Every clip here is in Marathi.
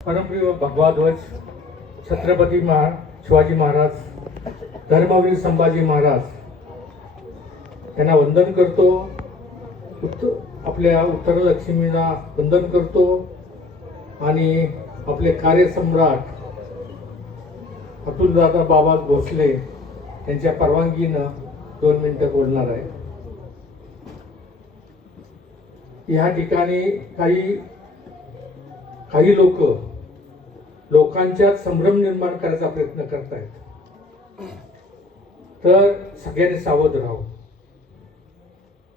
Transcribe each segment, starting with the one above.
परमप्रिय भगवा ध्वज छत्रपती शिवाजी महाराज, धर्मवीर संभाजी महाराज यांना वंदन करतो. आपल्या उत्तर लक्ष्मीला वंदन करतो आणि आपले कार्यसम्राट अतुलदादा बाबा भोसले यांच्या परवानगीनं 2 मिनिटं बोलणार आहे. या ठिकाणी काही लोकांच्यात संभ्रम निर्माण करायचा प्रयत्न करतायत, तर सगळ्यांनी सावध राहावं.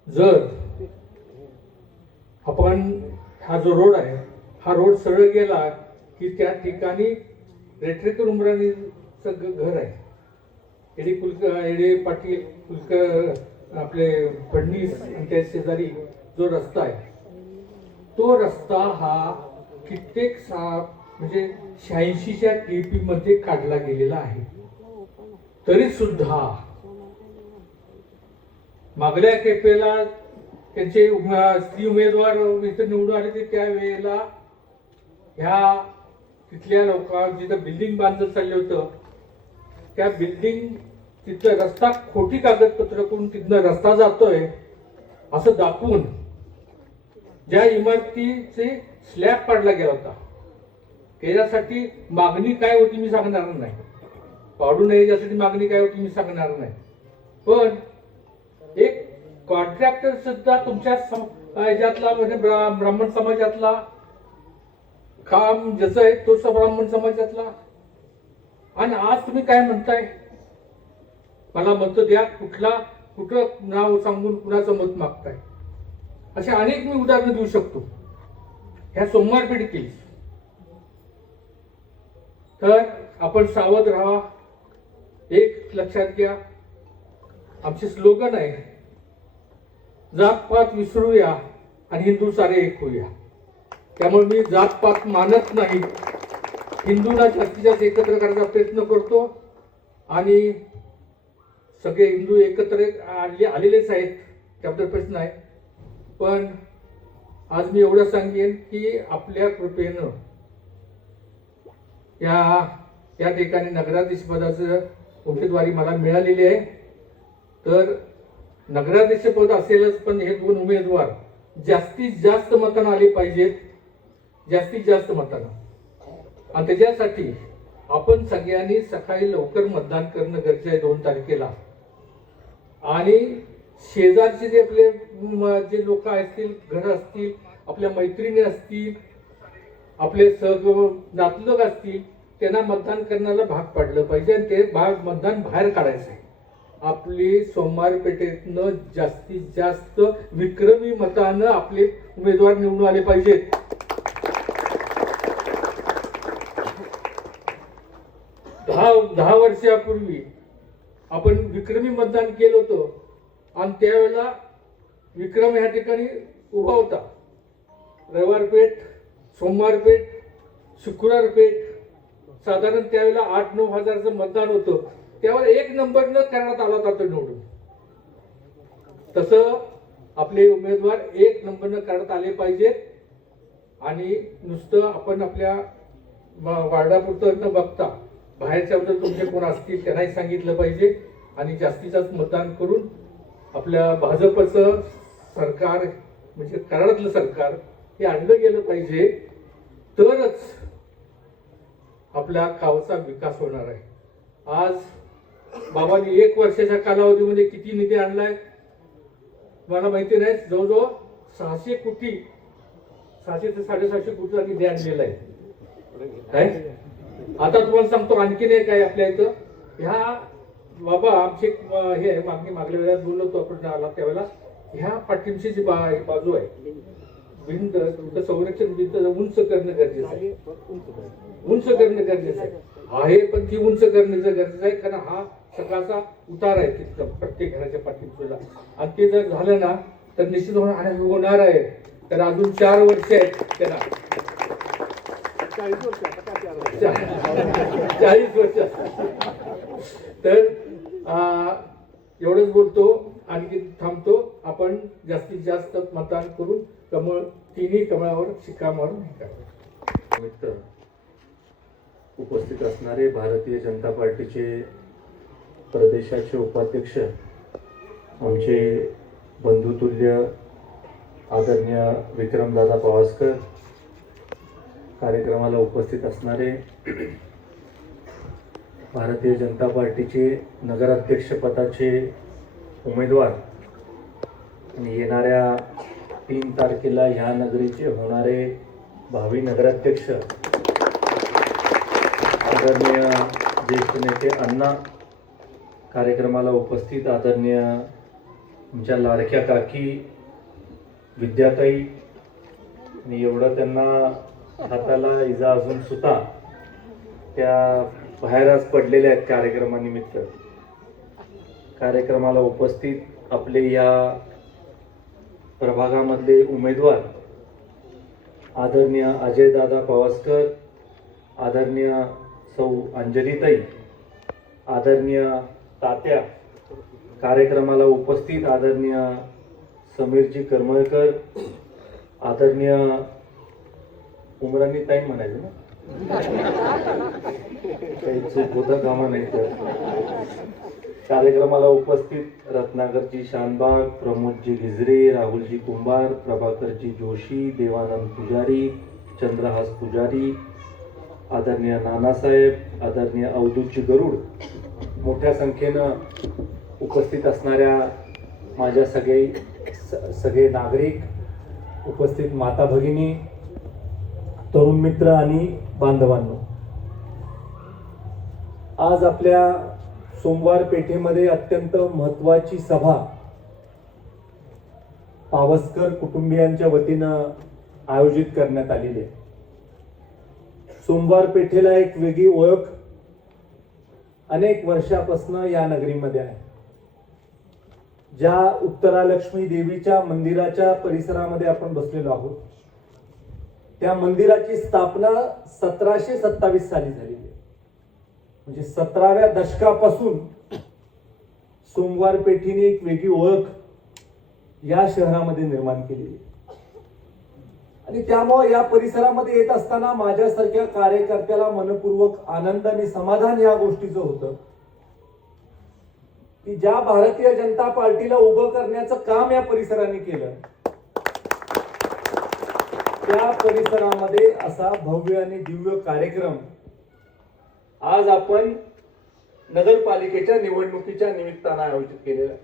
जर आपण हा जो रोड आहे, हा रोड सरळ गेला की त्या ठिकाणी रेटरेकर उमराणीचं घर आहे. एडे पाटील कुलकर आपले फडणीस आणि त्या शेजारी जो रस्ता आहे, तो रस्ता हा कित्येक म्हणजे 86च्या TP मध्ये काढला गेलेला आहे. तरी सुद्धा मागल्या खेपेला त्यांचे स्त्री उमेदवार इथं निवडून आले ते त्यावेळेला ह्या तिथल्या लोकांना जिथं बिल्डिंग बांधत चाललं होतं, त्या बिल्डिंग तिथं रस्ता खोटी कागदपत्र करून तिथनं रस्ता जातोय असं दाखवून ज्या इमारतीचे स्लॅब पाडला गेला होता, त्याच्यासाठी मागणी काय होती मी सांगणार नाही. पाडू नये यासाठी मागणी काय होती मी सांगणार नाही. पण एक कॉन्ट्रॅक्टर सुद्धा तुमच्या ह्याच्यातला म्हणजे ब्राह्मण समाजातला काम ज्याचं आहे तोच ब्राह्मण समाजातला, आणि आज तुम्ही काय म्हणताय, मला मत द्या, कुठं नाव सांगून कुणाचं मत मागताय. असे अनेक मी उदाहरणं देऊ शकतो. ह्या सोमवार पेढीतील तर आपण सावध राहा. एक लक्षात घ्या, आमचे स्लोगन आहे, जातपात विसरूया आणि हिंदू सारे एक होऊया. त्यामुळे मी जातपात मानत नाही, हिंदूला जास्तीत जास्त एकत्र करायचा प्रयत्न करतो आणि सगळे हिंदू एकत्र आलेलेच आहेत, त्याबद्दल प्रश्न आहे. पण आज मी एवढं सांगेन की आपल्या कृपेनं या ठिकाणी नगराधीश पदाचं उमेदवारी मला मिळालेली आहे. तर नगराधीश पद असेलच, पण हे 2 उमेदवार जास्तीत जास्त मतांना आले पाहिजेत, जास्तीत जास्त मतांना. आणि त्याच्यासाठी आपण सगळ्यांनी सकाळी लवकर मतदान करणं गरजेचं आहे 2 तारखेला. आणि शेजारचे जे आपले जे लोक असतील, घर असतील, आपल्या मैत्रिणी असतील, आपले नातलग असतील, त्यांना मतदान करण्याला भाग पाडलं पाहिजे आणि ते मतदान बाहेर काढायचं आहे. आपली सोमवार पेठेतनं जास्तीत जास्त विक्रमी मतानं आपले उमेदवार निवडून आले पाहिजेत. दहा वर्षापूर्वी आपण विक्रमी मतदान केलं होतं आणि त्यावेळेला विक्रम ह्या ठिकाणी उभा होता. रविवार पेठ, सोमवार पेठ, शुक्रवार पेठ, साधारण त्यावेळेला 8-9 हजारचं मतदान होतं. त्यावेळेला 1 नंबरनं करण्यात आला होता तो निवडून. तसं आपले उमेदवार 1 नंबरनं करण्यात आले पाहिजेत. आणि नुसतं आपण आपल्या वार्डापुरतं न बघता बाहेरच्याबद्दल तुमचे कोण असतील त्यांनाही सांगितलं पाहिजे आणि जास्तीत जास्त मतदान करून आपल्या भाजपचं सरकार म्हणजे कराडातलं सरकार हे आणलं गेलं पाहिजे. तरच आपल्या गावचा विकास होणार आहे. आज बाबांनी 1 वर्षाच्या कालावधीमध्ये किती निधी आणलाय मला माहिती नाही. जवळजवळ 600 कोटी, 600 ते 750 कोटीचा निधी आणलेला आहे. आता तुम्हाला सांगतो आणखीन एक आहे आपल्या इथं. ह्या बाबा आमचे हे मागल्या वेळेला बोललो होतो आपण आला त्यावेळेला, ह्या पाठींची जी बाजू आहे भिंत, संरक्षण भिंत उंच करणं गरजेचं आहे. उंच करणं गरजेचं आहे, पण ती उंच करणं गरजेचं आहे. कारण हा सकाळचा उतार आहे तिथं प्रत्येक घराच्या पाठींचा, आणि ते जर झालं ना तर निश्चित होणार आहे. तर अजून 4 वर्ष आहेत त्याला, 40 वर्ष. तर एवढंच बोलतो आणखी थांबतो. आपण जास्तीत जास्त मतदान करून तिन्ही कमळावर शिक्का मारून हे करावं. मित्र उपस्थित असणारे भारतीय जनता पार्टीचे प्रदेशाचे उपाध्यक्ष आमचे बंधुतुल्य आदरणीय विक्रमदादा पवासकर, कार्यक्रमाला उपस्थित असणारे भारतीय जनता पार्टीचे नगराध्यक्ष पदाचे उमेदवार आणि येणाऱ्या 3 तारखेला ह्या नगरीचे होणारे भावी नगराध्यक्ष आदरणीय ज्येष्ठ नेते अण्णा, कार्यक्रमाला उपस्थित आदरणीय आमच्या लाडक्या काकी विद्याताई, आणि एवढं त्यांना हाताला इजा अजून सुद्धा त्या बाहेरच पडलेल्या आहेत कार्यक्रमानिमित्त. कार्यक्रमाला उपस्थित आपले या प्रभागामधले उमेदवार आदरणीय अजयदादा पवासकर, आदरणीय सौ अंजलीताई, आदरणीय तात्या, कार्यक्रमाला उपस्थित आदरणीय समीरजी करमळकर, आदरणीय उमरानी ताई म्हणायचं ना, काही चूक होता कामा नाही. तर कार्यक्रमाला उपस्थित रत्नाकरजी शानबाग, प्रमोदजी गिजरे, राहुलजी कुंभार, प्रभाकरजी जोशी, देवानंद पुजारी, चंद्रहास पुजारी, आदरणीय नानासाहेब, आदरणीय अवधूतजी गरुड, मोठ्या संख्येनं उपस्थित असणाऱ्या माझ्या सगळे नागरिक, उपस्थित माता भगिनी, तरुण मित्र आणि बांधवांनो, आज आपल्या सोमवार पेठेमध्ये अत्यंत महत्वाची सभा पावसकर कुटुंबियांच्या वतीनं आयोजित करण्यात आलेली आहे. सोमवार पेठेला एक वेगळी ओळख अनेक वर्षापासून या नगरीमध्ये आहे. ज्या उत्तरालक्ष्मी देवीच्या मंदिराच्या परिसरामध्ये आपण बसलेलो आहोत, त्या मंदिराची स्थापना 1727 साली झालेली आहे. म्हणजे 17व्या दशकापासून सोमवार पेठीने एक वेगळी ओळख या शहरामध्ये निर्माण केलेली आहे. आणि त्यामुळे या परिसरामध्ये येत असताना माझ्यासारख्या कार्यकर्त्याला मनपूर्वक आनंद आणि समाधान या गोष्टीचं होतं की ज्या भारतीय जनता पार्टीला उभं करण्याचं काम या परिसराने केलं, त्या परिसरामध्ये असा भव्य आणि दिव्य कार्यक्रम आज आपण नगरपालिकेच्या निवडणुकीच्या निमित्तानं आयोजित केलेला.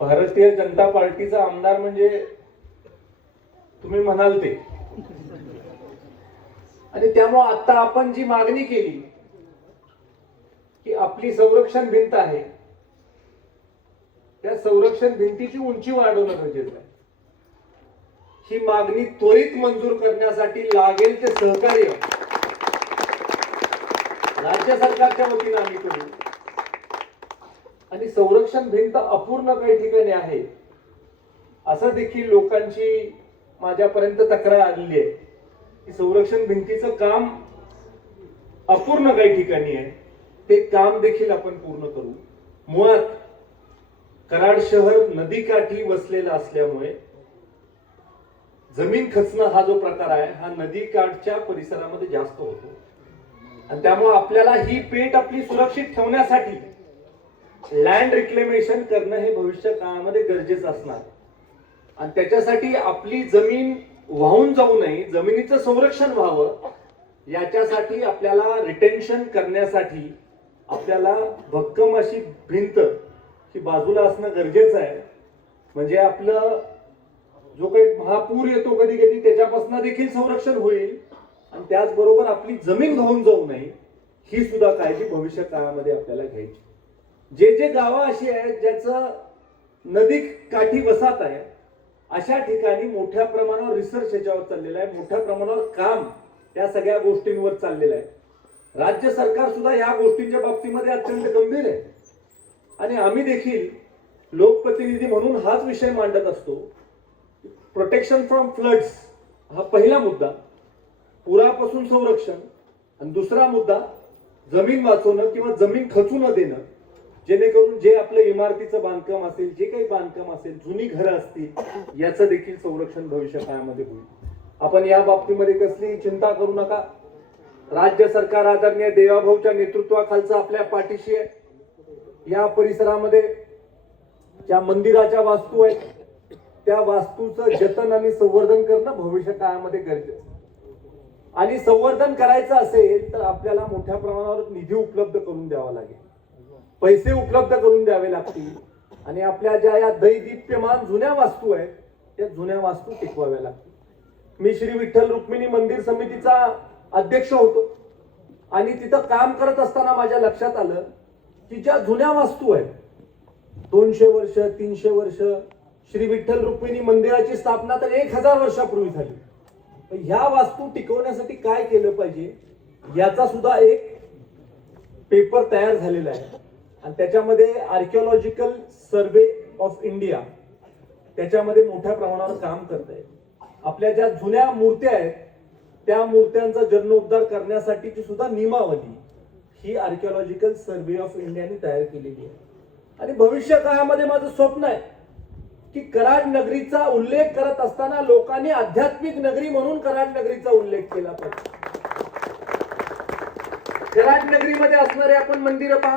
भारतीय जनता पार्टीचा आमदार म्हणजे तुम्ही म्हणाल ते, आणि त्यामुळे आता आपण जी मागणी केली की आपली संरक्षण भिंत आहे, त्या संरक्षण भिंतीची उंची वाढवणं गरजेचं आहे. ही मागणी त्वरित मंजूर करण्यासाठी लागेल ते सहकार्य राज्य सरकारच्या वतीनं आम्ही करू. आणि संरक्षण भिंत अपूर्ण काही ठिकाणी आहे असं देखील लोकांची माझ्यापर्यंत तक्रार आलेली आहे की संरक्षण भिंतीचं काम अपूर्ण काही ठिकाणी आहे. ते काम देखील आपण पूर्ण करू. मुळात कराड शहर नदीकाठी वसलेलं असल्यामुळे जमीन खचणं हा जो प्रकार आहे हा नदीकाठच्या परिसरामध्ये जास्त होतो. आणि त्यामुळे आपल्याला ही पेठ आपली सुरक्षित ठेवण्यासाठी लँड रिक्लेमेशन करणं हे भविष्य काळामध्ये गरजेचं असणार. आणि त्याच्यासाठी आपली जमीन वाहून जाऊ नये, जमिनीचं संरक्षण व्हावं, याच्यासाठी आपल्याला रिटेन्शन करण्यासाठी आपल्याला भक्कम अशी भिंत ही बाजूला असणं गरजेचं आहे. म्हणजे आपलं जो काही महापूर येतो कधी कधी त्याच्यापासून देखील संरक्षण होईल. आणि त्याचबरोबर आपली जमीन वाहून जाऊ नये ही सुद्धा काळजी भविष्य काळामध्ये आपल्याला घ्यायची. जे गावं अशी आहेत ज्याचं नदी काठी वसाहत आहे, अशा ठिकाणी मोठ्या प्रमाणावर रिसर्च याच्यावर चाललेला आहे, मोठ्या प्रमाणावर काम या सगळ्या गोष्टींवर चाललेलं आहे. राज्य सरकार सुद्धा या गोष्टींच्या बाबतीमध्ये अत्यंत गंभीर आहे. आणि आम्ही देखील लोकप्रतिनिधी म्हणून हाच विषय मांडत असतो. प्रोटेक्शन फ्रॉम फ्लड्स हा पहिला मुद्दा, पुरापासून संरक्षण, आणि दुसरा मुद्दा जमीन वाचवणं किंवा जमीन खचू न देणं, जेणेकरून जे आपलं इमारतीचं बांधकाम असेल, जे काही बांधकाम असेल, जुनी घरं असतील, याचं देखील संरक्षण भविष्य काळामध्ये होईल. आपण या बाबतीमध्ये कसली चिंता करू नका. राज्य सरकार आदरणीय देवाभाऊच्या नेतृत्वाखालचं आपल्या पाठीशी आहे. या परिसरामध्ये ज्या मंदिराच्या वास्तू आहेत त्या वास्तूचं जतन आणि संवर्धन करणं भविष्य काळामध्ये गरजेचं. आणि संवर्धन करायचं असेल तर आपल्याला मोठ्या प्रमाणावर निधी उपलब्ध करून द्यावा लागेल, पैसे उपलब्ध करून द्यावे लागतील. आणि आपल्या ज्या या दैदिप्यमान जुन्या वास्तू आहेत त्या जुन्या वास्तू टिकवाव्या लागतील. मी श्री विठ्ठल रुक्मिणी मंदिर समितीचा अध्यक्ष होतो आणि तिथं काम करत असताना माझ्या लक्षात आलं की ज्या जुन्या वास्तू आहेत, 200 वर्ष 300 वर्ष, श्री विठ्ठल रुक्मिणी मंदिराची स्थापना तर 1000 वर्षापूर्वी झाली. ह्या वास्तू टिकवण्यासाठी काय केलं पाहिजे याचा सुद्धा एक पेपर तयार झालेला आहे. आणि त्याच्यामध्ये आर्किओलॉजिकल सर्वे ऑफ इंडिया त्याच्यामध्ये मोठ्या प्रमाणावर काम करत आहे. आपल्या ज्या जुन्या मूर्त्या आहेत त्या मूर्त्यांचा जीर्णोद्धार करण्यासाठीची सुद्धा नियमावली ही आर्किओलॉजिकल सर्वे ऑफ इंडियाने तयार केलेली आहे. आणि भविष्य काळामध्ये माझं स्वप्न आहे की कराड नगरीचा उल्लेख करत असताना लोकांनी आध्यात्मिक नगरी म्हणून कराड नगरीचा उल्लेख केला पाहिजे. कराड नगरीमध्ये असणारे आपण मंदिरं पहा.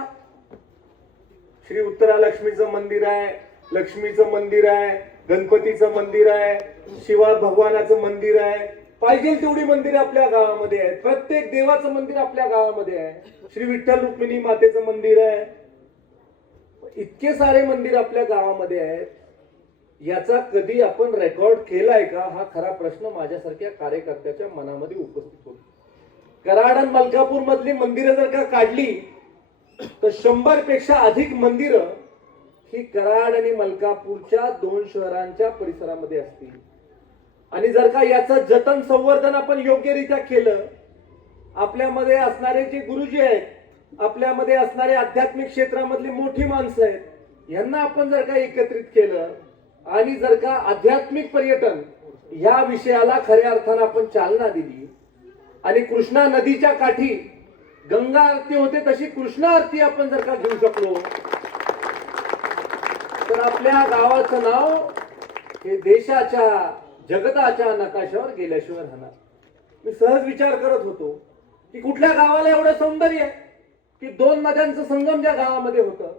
श्री उत्तरा लक्ष्मीचं मंदिर आहे, लक्ष्मीचं मंदिर आहे, गणपतीचं मंदिर आहे, शिवा भगवानाचं मंदिर आहे. पाहिजे तेवढी मंदिरं आपल्या गावामध्ये आहेत. प्रत्येक देवाचं मंदिर आपल्या गावामध्ये आहे. श्री विठ्ठल रुक्मिणी मातेचं मंदिर आहे. इतके सारे मंदिर आपल्या गावामध्ये आहेत. याचा कधी आपण रेकॉर्ड केलाय का हा खरा प्रश्न माझ्यासारख्या कार्यकर्त्याच्या मनामध्ये उपस्थित होतो. कराड आणि मलकापूर मधली मंदिरं जर का काढली तर 100 पेक्षा अधिक मंदिरं ही कराड आणि मलकापूरच्या 2 शहरांच्या परिसरामध्ये असतील. आणि जर का याचं जतन संवर्धन आपण योग्यरित्या केलं, आपल्यामध्ये असणारे जे गुरुजी आहेत, आपल्यामध्ये असणारे आध्यात्मिक क्षेत्रामधली मोठी माणसं आहेत, यांना आपण जर का एकत्रित केलं आणि जर का आध्यात्मिक पर्यटन या विषयाला खऱ्या अर्थानं आपण चालना दिली आणि कृष्णा नदीच्या काठी गंगा आरती होते तशी कृष्णा आरती आपण जर का घेऊ शकलो तर आपल्या गावाचं नाव हे देशाच्या जगताच्या नकाशावर गेल्याशिवाय राहणार. मी सहज विचार करत होतो की कुठल्या गावाला एवढं सौंदर्य आहे की 2 नद्यांचं संगम ज्या गावामध्ये होतं,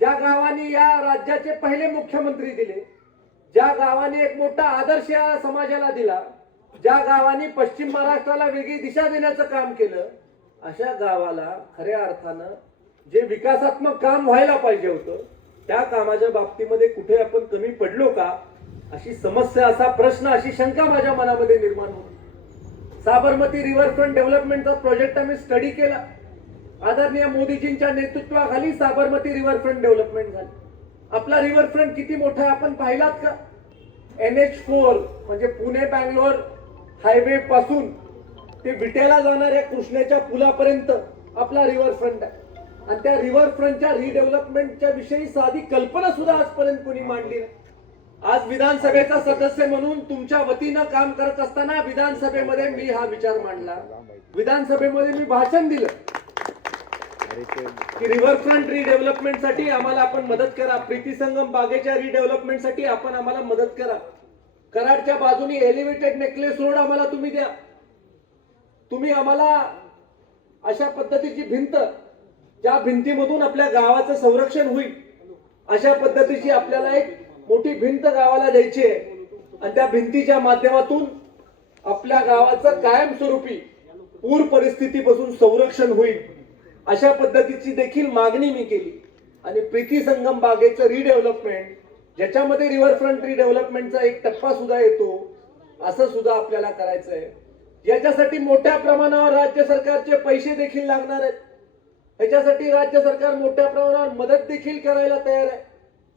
ज्या गावाने या राज्याचे पहिले मुख्यमंत्री दिले, ज्या गावाने एक मोठा आदर्श या समाजाला दिला, ज्या गावाने पश्चिम महाराष्ट्राला वेगळी दिशा देण्याचं काम केलं, अशा गावाला खऱ्या अर्थानं जे विकासात्मक काम व्हायला पाहिजे होतं त्या कामाच्या बाबतीमध्ये कुठे आपण कमी पडलो का अशी समस्या, असा प्रश्न, अशी शंका माझ्या मनामध्ये निर्माण होती. साबरमती रिव्हरफ्रंट डेव्हलपमेंटचा प्रोजेक्ट आम्ही स्टडी केला. आदरणीय मोदीजींच्या नेतृत्वाखाली साबरमती रिव्हरफ्रंट डेव्हलपमेंट झाली. आपला रिव्हरफ्रंट किती मोठा आहे आपण पाहिलात का? NH4 म्हणजे पुणे बँगलोर हायवे पासून ते विट्याला जाणाऱ्या कृष्णेच्या पुलापर्यंत आपला रिव्हरफ्रंट आहे. आणि त्या रिव्हरफ्रंटच्या रिडेव्हलपमेंटच्या विषयी साधी कल्पना सुद्धा आजपर्यंत कोणी मांडली नाही. आज विधानसभेचा सदस्य म्हणून तुमच्या वतीनं काम करत असताना विधानसभेमध्ये मी हा विचार मांडला, विधानसभेमध्ये मी भाषण दिलं की रिव्हरफ्रंट रिडेव्हलपमेंटसाठी आम्हाला आपण मदत करा, प्रीती संगम बागेच्या रिडेव्हलपमेंटसाठी आपण आम्हाला मदत करा, कराडच्या बाजूनी एलिव्हेटेड नेकलेस रोड आम्हाला तुम्ही द्या, तुम्ही आम्हाला अशा पद्धतीची भिंत ज्या भिंतीमधून आपल्या गावाचं संरक्षण होईल अशा पद्धतीची आपल्याला एक मोठी भिंत गावाला द्यायची आहे आणि त्या भिंतीच्या माध्यमातून आपल्या गावाचं कायमस्वरूपी पूर परिस्थितीपासून संरक्षण होईल अशा पद्धतीची देखील मागणी मी केली. आणि प्रीती संगम बागेचं रिडेव्हलपमेंट ज्याच्यामध्ये रिव्हरफ्रंट रिडेव्हलपमेंटचा एक टप्पा सुद्धा येतो असं सुद्धा आपल्याला करायचं आहे. याच्यासाठी मोठ्या प्रमाणावर राज्य सरकारचे पैसे देखील लागणार आहेत. याच्यासाठी राज्य सरकार मोठ्या प्रमाणावर मदत देखील करायला तयार आहे.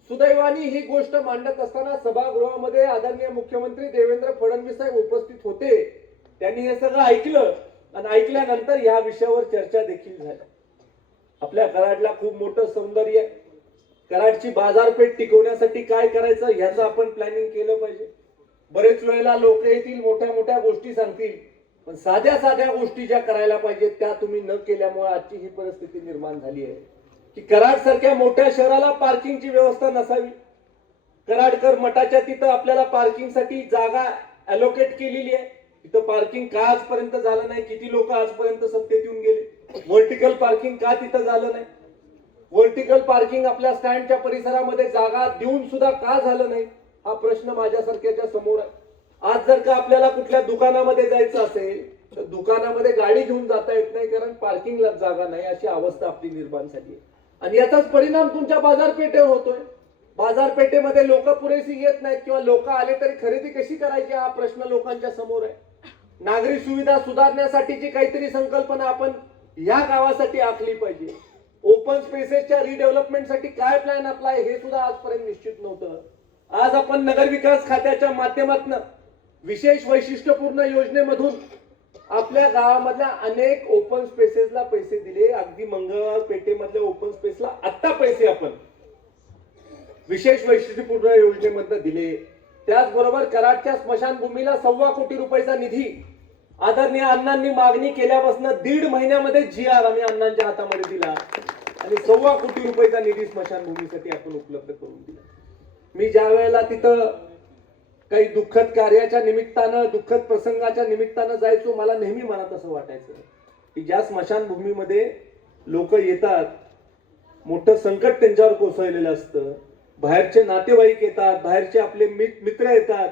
सुदैवाने ही गोष्ट मांडत असताना सभागृहामध्ये आदरणीय मुख्यमंत्री देवेंद्र फडणवीस साहेब उपस्थित होते. त्यांनी हे सगळं ऐकलं आणि ऐकल्यानंतर या विषयावर चर्चा देखील झाली. आपल्या कराडला खूप मोठं सौंदर्य आहे. कराडची बाजारपेठ टिकवण्यासाठी काय करायचं याचं आपण प्लॅनिंग केलं पाहिजे. बरेच वेळेला लोक येतील, मोठ्या मोठ्या गोष्टी सांगतील, पण साध्या साध्या गोष्टी ज्या करायला पाहिजेत त्या तुम्ही न केल्यामुळे आजची ही परिस्थिती निर्माण झाली आहे की कराड सारख्या मोठ्या शहराला पार्किंगची व्यवस्था नसावी. कराडकर मठाच्या तिथं आपल्याला पार्किंगसाठी जागा अलोकेट केलेली आहे, तिथं पार्किंग का आजपर्यंत झालं नाही? किती लोक आजपर्यंत सत्तेत येऊन गेले? व्हर्टिकल पार्किंग का तिथं झालं नाही? व्हर्टिकल पार्किंग आपल्या स्टँडच्या परिसरामध्ये जागा देऊन सुद्धा का झालं नाही? हा प्रश्न माझ्यासारख्याच्या समोर आहे. आज जर का आपल्याला कुठल्या दुकानामध्ये जायचं असेल तर दुकानामध्ये गाडी घेऊन जाता येत नाही, कारण पार्किंगला जागा नाही, अशी अवस्था आपली निर्माण झाली आहे. आणि याचाच परिणाम तुमच्या बाजारपेठेवर होतोय. बाजारपेठेमध्ये लोक पुरेशी येत नाहीत, किंवा लोक आले तरी खरेदी कशी करायची हा प्रश्न लोकांच्या समोर आहे. नागरी सुविधा सुधारण्यासाठीची काहीतरी संकल्पना आपण या गावासाठी आखली पाहिजे. ओपन स्पेसेसच्या रिडेव्हलपमेंटसाठी काय प्लॅन आपला आहे हे सुद्धा आजपर्यंत निश्चित नव्हतं. आज आपण नगर विकास खात्याच्या माध्यमातून विशेष वैशिष्ट्यपूर्ण योजनेमधून आपल्या गावामधल्या अनेक ओपन स्पेसेसला पैसे दिले. अगदी मंगळवार पेठेमधल्या ओपन स्पेसला आत्ता पैसे आपण विशेष वैशिष्ट्यपूर्ण योजनेमध्ये दिले. त्याचबरोबर कराडच्या स्मशानभूमीला 1.25 कोटी रुपयाचा निधी आदरणीय अण्णांनी मागणी केल्यापासून 1.5 महिन्यामध्ये GR आम्ही अण्णांच्या हातामध्ये दिला आणि 1.25 कोटी रुपयाचा निधी स्मशानभूमीसाठी आपण उपलब्ध करून दिला. मी ज्या वेळेला तिथं काही दुःखद कार्याच्या निमित्तानं, दुःखद प्रसंगाच्या निमित्तानं जायचो, मला नेहमी मनात असं वाटायचं की ज्या स्मशानभूमीमध्ये लोक येतात, मोठं संकट त्यांच्यावर कोसळलेलं असतं, बाहेरचे नातेवाईक येतात, बाहेरचे आपले मित्र येतात,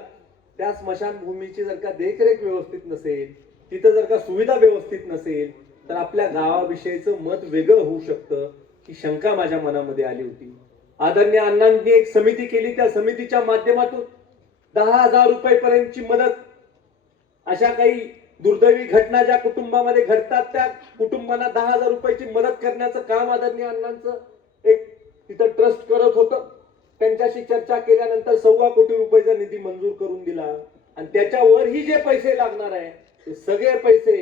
त्या स्मशानभूमीची जर का देखरेख व्यवस्थित नसेल, तिथं जर का सुविधा व्यवस्थित नसेल, तर आपल्या गावाविषयीचं मत वेगळं होऊ शकतं, ही शंका माझ्या मनामध्ये आली होती. आदरणीय अण्णांनी एक समिती केली, त्या समितीच्या माध्यमातून 10,000 रुपये मदत, अशा काही दुर्दैवी घटना ज्या कुटुंबामध्ये घडतात त्या कुटुंबांना 10,000 रुपयाची मदत करण्याचं काम आदरणीय अण्णांचं एक तिथं ट्रस्ट करत होतं. त्यांच्याशी चर्चा केल्यानंतर 1.25 कोटी रुपयाचा निधी मंजूर करून दिला आणि त्याच्यावरही जे पैसे लागणार आहे ते सगळे पैसे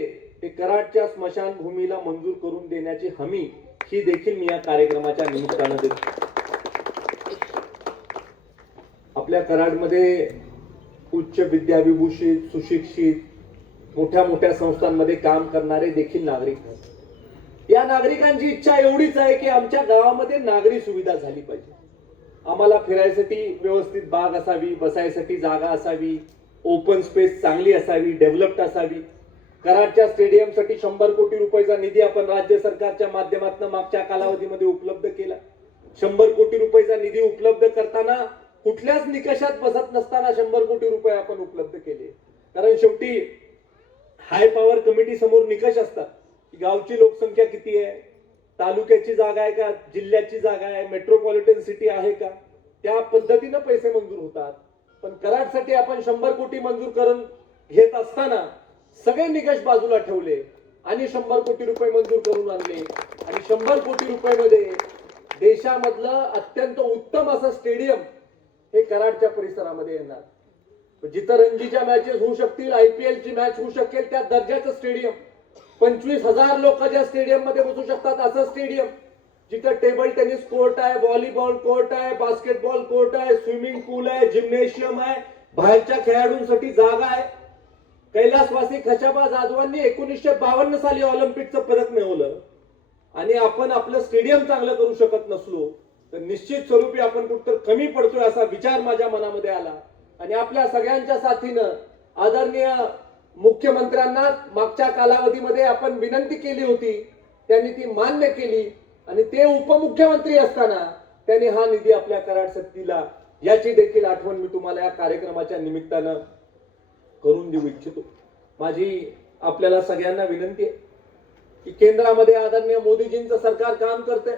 हे कराडच्या स्मशानभूमीला मंजूर करून देण्याची हमी ही देखील मी या कार्यक्रमाच्या निमित्तानं देतो. आपल्या कराडमध्ये उच्च विद्याविभूषित, सुशिक्षित, मोठ्या मोठ्या संस्थांमध्ये काम करणारे देखील नागरिक आहेत. या नागरिकांची इच्छा एवढीच आहे की आमच्या गावामध्ये नागरी सुविधा झाली पाहिजे. आम्हाला फिरायसाठी व्यवस्थित बाग असावी, बसायसाठी जागा असावी, ओपन स्पेस चांगली असावी, डेव्हलप्ड असावी. कराडच्या स्टेडियमसाठी 100 कोटी रुपयाचा निधी आपण राज्य सरकारच्या माध्यमातून मागच्या कालावधीमध्ये उपलब्ध केला. 100 कोटी रुपयाचा निधी उपलब्ध करताना कुठल्याच निकषात बसत नसताना 100 कोटी रुपये आपण उपलब्ध केले. कारण शेवटी हाय पॉवर कमिटी समोर निकष असतात की गावची लोकसंख्या किती आहे, तालुक्याची जागा आहे का, जिल्ह्याची जागा आहे, मेट्रोपॉलिटन सिटी आहे का, त्या पद्धतीनं पैसे मंजूर होतात. पण कराडसाठी आपण 100 कोटी मंजूर करून घेत असताना सगळे निकष बाजूला ठेवले आणि 100 कोटी रुपये मंजूर करून आणले. आणि 100 कोटी रुपयामध्ये देशामधलं अत्यंत उत्तम असं स्टेडियम हे कराडच्या परिसरामध्ये येणार. जिथं रणजीच्या मॅचेस होऊ शकतील, IPL ची मॅच होऊ शकेल त्या दर्जाचं स्टेडियम, 25,000 लोक ज्या स्टेडियम मध्ये बसू शकतात असं स्टेडियम, जिथं टेबल टेनिस कोर्ट आहे, व्हॉलीबॉल कोर्ट आहे, बास्केटबॉल कोर्ट आहे, स्विमिंग पूल आहे, जिम्नेशियम आहे, बाहेरच्या खेळाडूंसाठी जागा आहे. कैलासवासी खशाबा जाधवांनी 1952 साली ऑलिम्पिकचं पदक मिळवलं आणि आपण आपलं स्टेडियम चांगलं करू शकत नसलो तर निश्चित स्वरूपी आपण कुठतर कमी पडतोय असा विचार माझ्या मनामध्ये आला. आणि आपल्या सगळ्यांच्या साथीनं आदरणीय मुख्यमंत्र्यांना मागच्या कालावधीमध्ये आपण विनंती केली होती, त्यांनी ती मान्य केली आणि ते उपमुख्यमंत्री असताना त्यांनी हा निधी आपल्या कराडसाठी दिला. याची देखील आठवण मी तुम्हाला या कार्यक्रमाच्या निमित्तानं करून देऊ इच्छितो. माझी आपल्याला सगळ्यांना विनंती आहे की केंद्रामध्ये आदरणीय मोदीजींचं सरकार काम करतंय.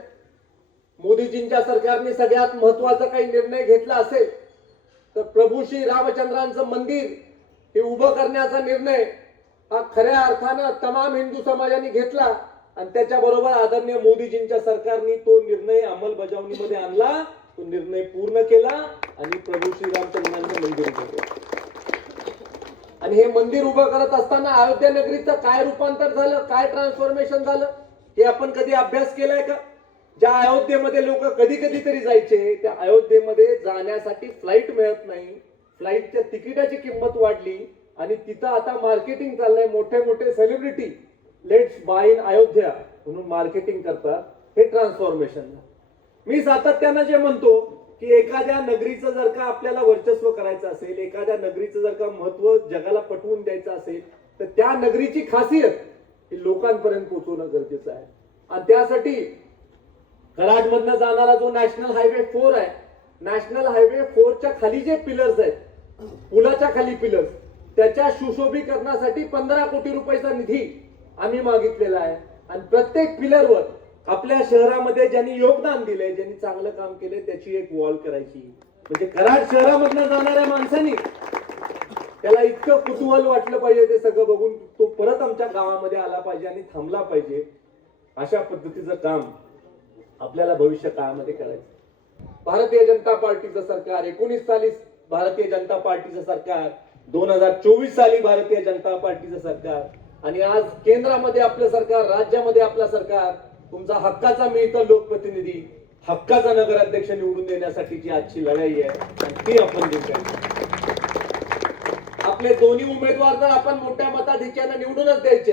मोदीजींच्या सरकारने सगळ्यात महत्वाचा काही निर्णय घेतला असेल तर प्रभू श्री रामचंद्रांचं मंदिर हे उभं करण्याचा निर्णय हा खऱ्या अर्थानं तमाम हिंदू समाजाने घेतला आणि त्याच्याबरोबर आदरणीय मोदीजींच्या सरकारने तो निर्णय अंमलबजावणीमध्ये आणला, तो निर्णय पूर्ण केला आणि प्रभू श्री रामचंद्रांचं मंदिर उभं केलं. आणि हे मंदिर उभं करत असताना अयोध्या नगरीचं काय रूपांतर झालं, काय ट्रान्सफॉर्मेशन झालं हे आपण कधी अभ्यास केलाय का? ज्या अयोध्येमध्ये लोक कधी कधी तरी जायचे, त्या अयोध्येमध्ये जाण्यासाठी फ्लाईट मिळत नाही, फ्लाईटच्या तिकिटाची किंमत वाढली आणि तिथं आता मार्केटिंग चाललंय. मोठे मोठे celebrity let's buy in Ayodhya म्हणून मार्केटिंग करतात. हे ट्रान्सफॉर्मेशन. मी सातत्यानं जे म्हणतो की एखाद्या नगरीचं जर का आपल्याला वर्चस्व करायचं असेल, एखाद्या नगरीचं जर का महत्व जगाला पटवून द्यायचं असेल, तर त्या नगरीची खासियत ही लोकांपर्यंत पोहोचवणं गरजेचं आहे. आणि त्यासाठी कराडमधनं जाणारा जो नॅशनल हायवे 4 आहे, नॅशनल हायवे 4च्या खाली जे पिलर्स आहेत, पुलाच्या खाली पिलर्स, त्याच्या सुशोभीकरणासाठी 15 कोटी रुपयाचा निधी आम्ही मागितलेला आहे. आणि प्रत्येक पिलरवर आपल्या शहरामध्ये ज्यांनी योगदान दिलंय, ज्यांनी चांगलं काम केलंय, त्याची एक वॉल करायची. म्हणजे कराड शहरामधनं जाणाऱ्या माणसांनी त्याला इतकं कुतूहल वाटलं पाहिजे ते सगळं बघून तो परत आमच्या गावामध्ये आला पाहिजे आणि थांबला पाहिजे. अशा पद्धतीचं काम आपल्याला भविष्य काळामध्ये करायचं. भारतीय जनता पार्टीचं सरकार 19 साली भारतीय जनता पार्टीचं सरकार, 2024 साली भारतीय जनता पार्टीचं सरकार, आणि आज केंद्रामध्ये आपलं सरकार, राज्यामध्ये आपलं सरकार. तुमचा हक्काचा मी इथं लोकप्रतिनिधी, हक्काचा नगराध्यक्ष निवडून देण्यासाठीची आजची लढाई आहे आणि ती आपण जिंकायची. आपले दोन्ही उमेदवार तर आपण मोठ्या मताधिक्याने निवडूनच द्यायचे,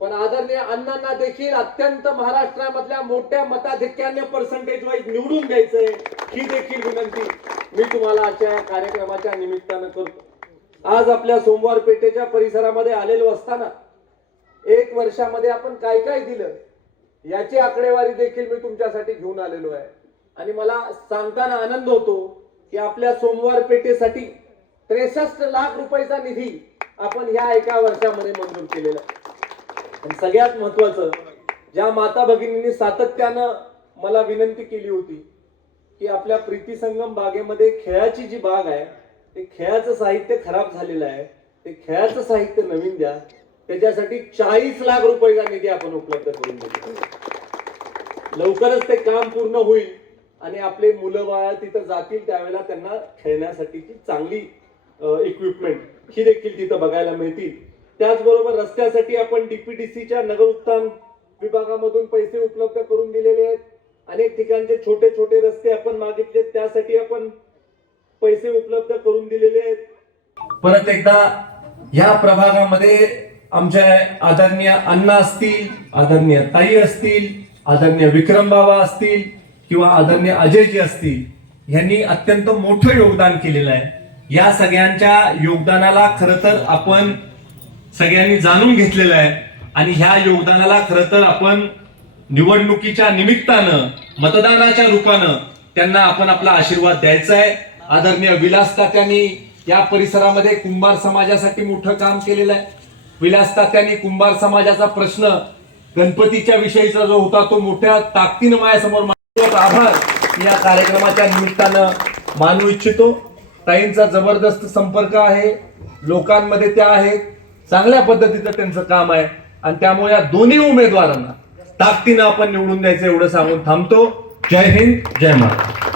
पण आदरणीय अण्णांना देखील अत्यंत महाराष्ट्रामधल्या मोठ्या मताधिक्याने पर्सेंटेज वाईज निवडून द्यायचंय. ही देखील विनंती मी तुम्हाला आजच्या कार्यक्रमाच्या निमित्तानं करतो. आज आपल्या सोमवार पेठेच्या परिसरामध्ये आलेलो असताना 1 वर्षामध्ये आपण काय काय दिलं याची आकडेवारी देखील मी तुमच्यासाठी घेऊन आलेलो आहे. आणि मला सांगताना आनंद होतो की आपल्या सोमवार पेठेसाठी 63 लाख रुपयाचा निधी आपण ह्या 1 वर्षामध्ये मंजूर केलेला आहे. आणि सगळ्यात महत्वाचं, ज्या माता भगिनींनी सातत्यानं मला विनंती केली होती की आपल्या प्रीती संगम बागेमध्ये खेळाची जी बाग आहे, ते खेळाचं साहित्य खराब झालेलं आहे, ते खेळाचं साहित्य नवीन द्या, त्याच्यासाठी 40 लाख रुपयाचा निधी आपण उपलब्ध करून देतो. लवकरच ते काम पूर्ण होईल आणि आपले मुलं बाळ तिथं जातील त्यावेळेला त्यांना खेळण्यासाठीची चांगली इक्विपमेंट ही देखील तिथं बघायला मिळतील. त्याचबरोबर रस्त्यासाठी आपण डीपीडीसीच्या नगर उत्थान विभागामधून पैसे उपलब्ध करून दिलेले आहेत. अनेक ठिकाणचे छोटे छोटे रस्ते आपण मागितले, त्यासाठी आपण पैसे उपलब्ध करून दिलेले आहेत. परत एकदा या प्रभागामध्ये आमच्या आदरणीय अण्णा असतील, आदरणीय ताई असतील, आदरणीय विक्रम बाबा असतील किंवा आदरणीय अजयजी असतील, यांनी अत्यंत मोठं योगदान केलेलं आहे. या सगळ्यांच्या योगदानाला खरं तर आपण सगळ्यांनी जाणून घेतलेलं आहे आणि ह्या योगदानाला खरं तर आपण निवडणुकीच्या निमित्तानं, मतदानाच्या रूपानं त्यांना आपण आपला आशीर्वाद द्यायचा आहे. आदरणीय विलास तात्यांनी या परिसरामध्ये कुंभार समाजासाठी मोठं काम केलेलं आहे. विलास तात्यांनी कुंभार समाजाचा प्रश्न गणपतीच्या विषयीचा जो होता तो मोठ्या ताकदीनं माझ्यासमोर मांडण्याचा आभार या कार्यक्रमाच्या निमित्तानं मानू इच्छितो. ताईंचा जबरदस्त संपर्क आहे, लोकांमध्ये त्या आहेत, चांगल्या पद्धतीचं त्यांचं काम आहे आणि त्यामुळे या दोन्ही उमेदवारांना ताकदीनं आपण निवडून द्यायचं एवढं सांगून थांबतो. जय हिंद, जय महाराष्ट्र.